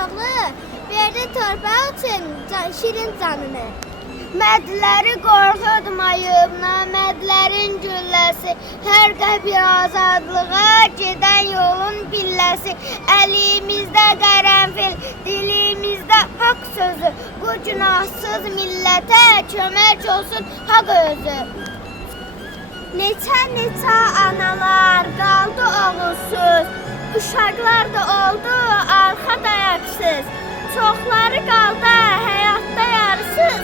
sağlığı, verdi torpaq üçün şirin canını. Mədləri qorxutmayıb namədlərin gülləsi, hər qəbir azadlığa gedən yolun pilləsi. Əlimizdə qərənfil, dilimizdə haqq sözü, bu günahsız millətə kömək olsun haqq özü. Neçə analar qaldı oğulsuz, uşaqlar da oldu arxa dayaqsız. Çoxları qaldı həyatda yarısız,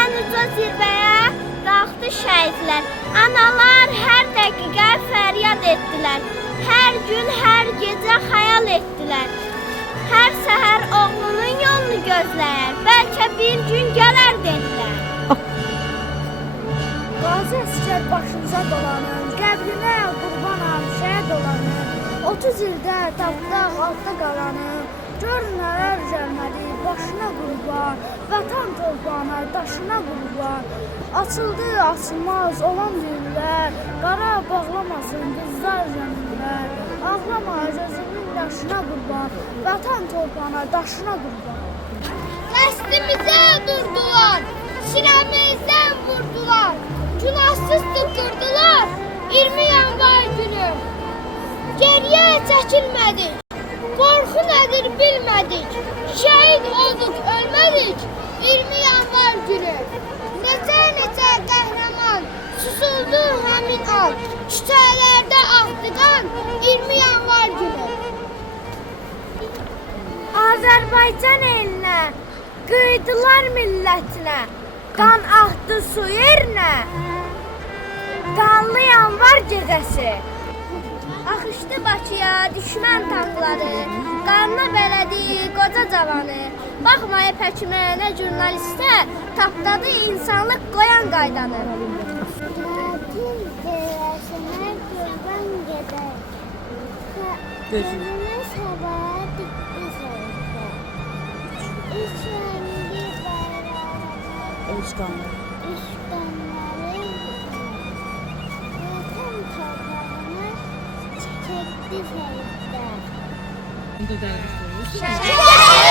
ən uca zirvəyə qalxdı şəhidlər. Analar hər dəqiqə fəryad etdilər, hər gün, hər gecə xəyal etdilər. Hər səhər oğlunun yolunu gözləyər, bəlkə bir gün gələr dedilər. Qazi əsgər başımıza dolanır, qəbrinə qurbanam şəhid olanır. 30 ildə tapdaq altda qalanır, gör nələr gəlmədi başına qurban, vətən torpağına daşına qurban. Açıldı açılmaz olan dillər, qara bağlamasın qızlar zəminlər. Ağlama gözünün yaşına qurban, vətən torpağına daşına qurban. Dəstimizə durdular, sinəmizdən vurdular, günahsız tutturdular 20 yanvar günü. Geriyə çəkilmədik, qorxu nədir bilmədik, şəhid olduk ölmədik 20 yanvar günü. Necə qəhrəman susuldu həmin an, küçələrdə axdı qan 20 yanvar günü. Azərbaycan elinə, qıydılar millətinə, qan axdı su yerinə, qanlı yanvar gecəsi. Axışdı Bakıya düşmən tankları, qanına bələdi qoca cavanı. Baxmayıb həkimə, nə jurnalistə, tapdadı insanlıq qoyan qaydanı. Tatil gələsinə qurban gedər, gözünü səbəyə dikdi səyirdə. İçəndi bayrağına, üstənləri vətən torpağına çəkdi səyirdə. Şəhid!